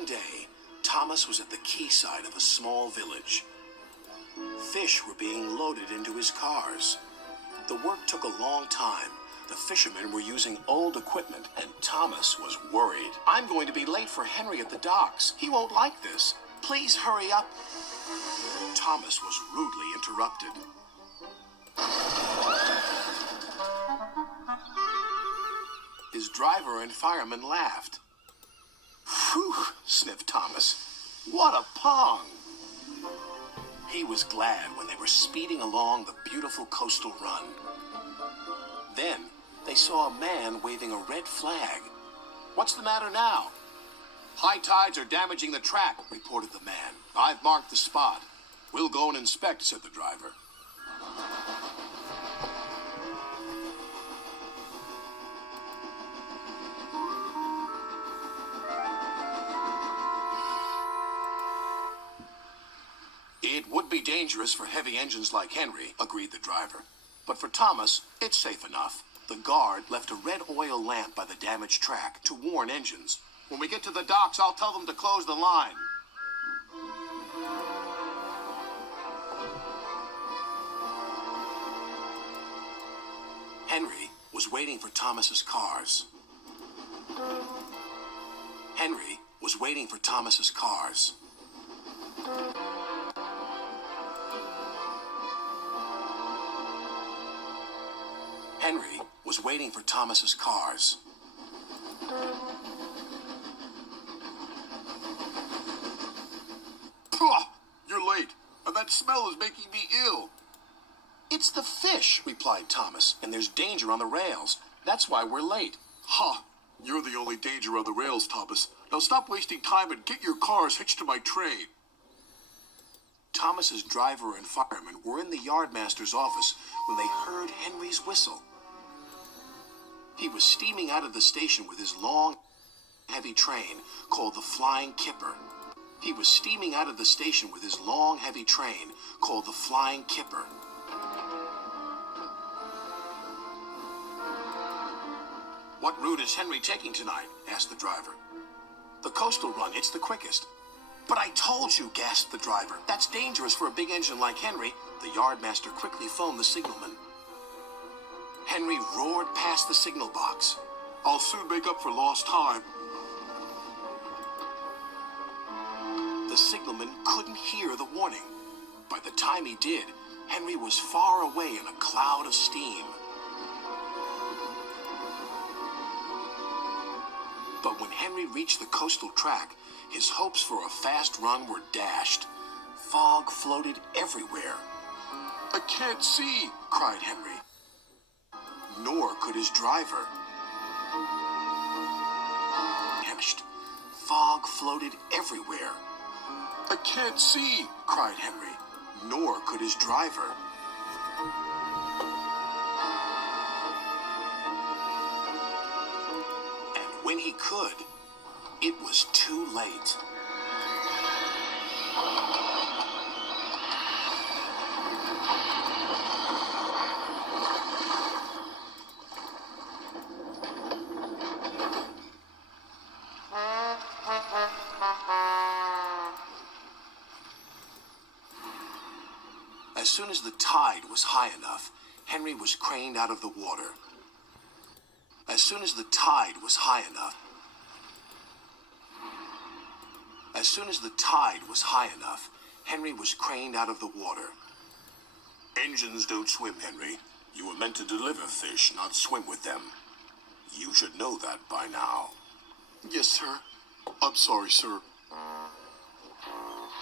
One day, Thomas was at the quayside of a small village. Fish were being loaded into his cars. The work took a long time. The fishermen were using old equipment, and Thomas was worried. I'm going to be late for Henry at the docks. He won't like this. Please hurry up. Thomas was rudely interrupted. His driver and fireman laughed. Phew, sniffed Thomas. What a pong! He was glad when they were speeding along the beautiful coastal run. Then they saw a man waving a red flag. What's the matter now? High tides are damaging the track, reported the man. I've marked the spot. We'll go and inspect, said the driver. It would be dangerous for heavy engines like Henry, agreed the driver. But for Thomas, it's safe enough. The guard left a red oil lamp by the damaged track to warn engines. When we get to the docks, I'll tell them to close the line. Henry was waiting for Thomas's cars. Henry was waiting for Thomas's cars. Henry was waiting for Thomas's cars. You're late, and that smell is making me ill. It's the fish, replied Thomas, and there's danger on the rails. That's why we're late. Ha! You're the only danger on the rails, Thomas. Now stop wasting time and get your cars hitched to my train. Thomas's driver and fireman were in the yardmaster's office when they heard Henry's whistle. He was steaming out of the station with his long, heavy train called the Flying Kipper. He was steaming out of the station with his long, heavy train called the Flying Kipper. What route is Henry taking tonight? Asked the driver. The coastal run, it's the quickest. But I told you, gasped the driver. That's dangerous for a big engine like Henry. The yardmaster quickly phoned the signalman. Henry roared past the signal box. I'll soon make up for lost time. The signalman couldn't hear the warning. By the time he did, Henry was far away in a cloud of steam. But when Henry reached the coastal track, his hopes for a fast run were dashed. Fog floated everywhere. I can't see, cried Henry. Nor could his driver. Vanished. Fog floated everywhere. I can't see, cried Henry. Nor could his driver. And when he could, it was too late. As soon as the tide was high enough, Henry was craned out of the water. As soon as the tide was high enough, Henry was craned out of the water. Engines don't swim, Henry. You were meant to deliver fish, not swim with them. You should know that by now. Yes, sir. I'm sorry, sir.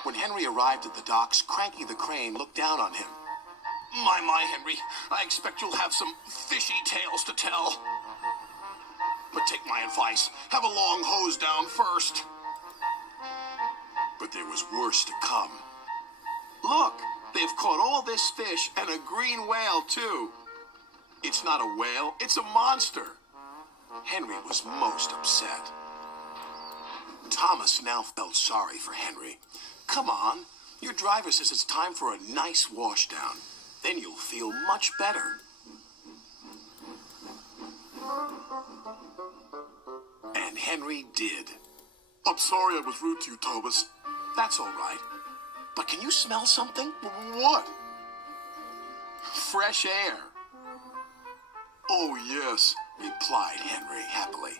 When Henry arrived at the docks, Cranky the crane looked down on him. My, Henry, I expect you'll have some fishy tales to tell. But take my advice, have a long hose down first. But there was worse to come. Look, they've caught all this fish and a green whale, too. It's not a whale, it's a monster. Henry was most upset. Thomas now felt sorry for Henry. Come on, your driver says it's time for a nice washdown. Then you'll feel much better. And Henry did. I'm sorry I was rude to you, Thomas. That's all right. But can you smell something? What? Fresh air, Oh, yes. replied Henry happily.